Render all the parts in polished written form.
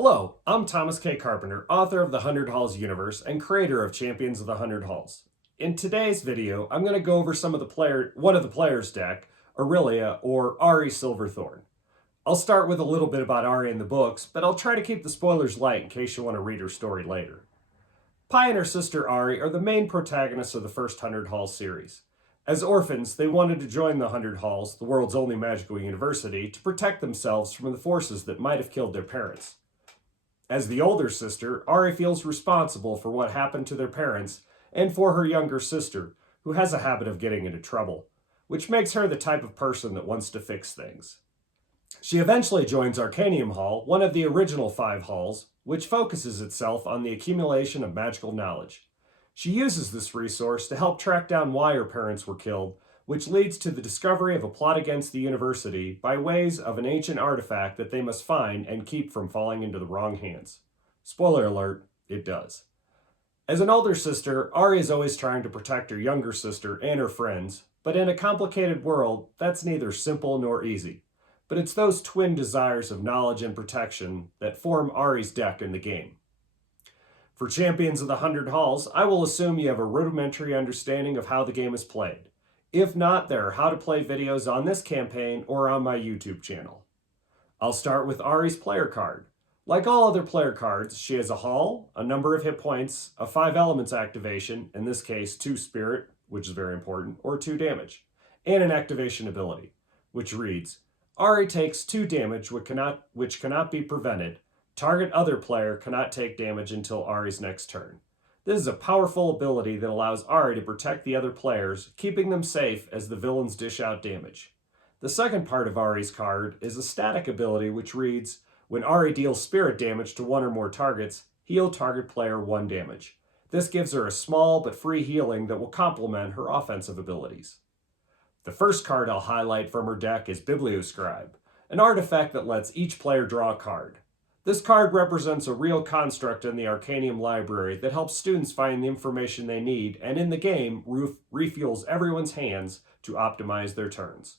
Hello, I'm Thomas K. Carpenter, author of the 100 Halls universe and creator of Champions of the 100 Halls. In today's video, I'm going to go over one of the players' deck, Aurelia or Aurie Silverthorne. I'll start with a little bit about Aurie in the books, but I'll try to keep the spoilers light in case you want to read her story later. Pi and her sister Aurie are the main protagonists of the first 100 Halls series. As orphans, they wanted to join the 100 Halls, the world's only magical university, to protect themselves from the forces that might have killed their parents. As the older sister, Aurie feels responsible for what happened to their parents and for her younger sister, who has a habit of getting into trouble, which makes her the type of person that wants to fix things. She eventually joins Arcanium Hall, one of the original 5 halls, which focuses itself on the accumulation of magical knowledge. She uses this resource to help track down why her parents were killed, which leads to the discovery of a plot against the university by ways of an ancient artifact that they must find and keep from falling into the wrong hands. Spoiler alert, it does. As an older sister, Aurie is always trying to protect her younger sister and her friends, but in a complicated world, that's neither simple nor easy. But it's those twin desires of knowledge and protection that form Aurie's deck in the game. For Champions of the 100 Halls, I will assume you have a rudimentary understanding of how the game is played. If not, there are how to play videos on this campaign or on my YouTube channel. I'll start with Aurie's player card. Like all other player cards, she has a hall, a number of hit points, a 5 elements activation, in this case 2 spirit, which is very important, or 2 damage, and an activation ability, which reads, Aurie takes 2 damage which cannot be prevented. Target other player cannot take damage until Aurie's next turn. This is a powerful ability that allows Aurie to protect the other players, keeping them safe as the villains dish out damage. The second part of Aurie's card is a static ability which reads, when Aurie deals spirit damage to 1 or more targets, heal target player 1 damage. This gives her a small but free healing that will complement her offensive abilities. The first card I'll highlight from her deck is Biblioscribe, an artifact that lets each player draw a card. This card represents a real construct in the Arcanium library that helps students find the information they need and in the game refuels everyone's hands to optimize their turns.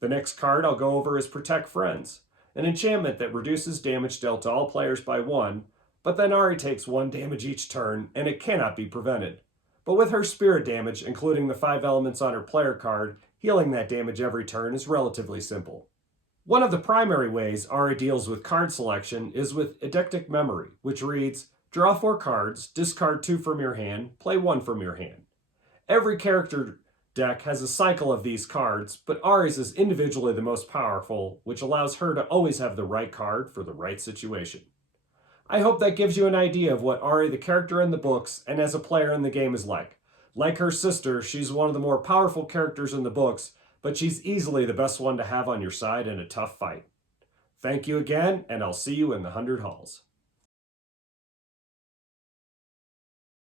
The next card I'll go over is Protect Friends, an enchantment that reduces damage dealt to all players by 1, but then Aurie takes 1 damage each turn and it cannot be prevented. But with her spirit damage, including the 5 elements on her player card, healing that damage every turn is relatively simple. One of the primary ways Aurie deals with card selection is with Eidetic Memory, which reads, draw 4 cards, discard 2 from your hand, play 1 from your hand. Every character deck has a cycle of these cards, but Aurie's is individually the most powerful, which allows her to always have the right card for the right situation. I hope that gives you an idea of what Aurie, the character in the books, and as a player in the game is like. Like her sister, she's one of the more powerful characters in the books, but she's easily the best one to have on your side in a tough fight. Thank you again, and I'll see you in the 100 Halls.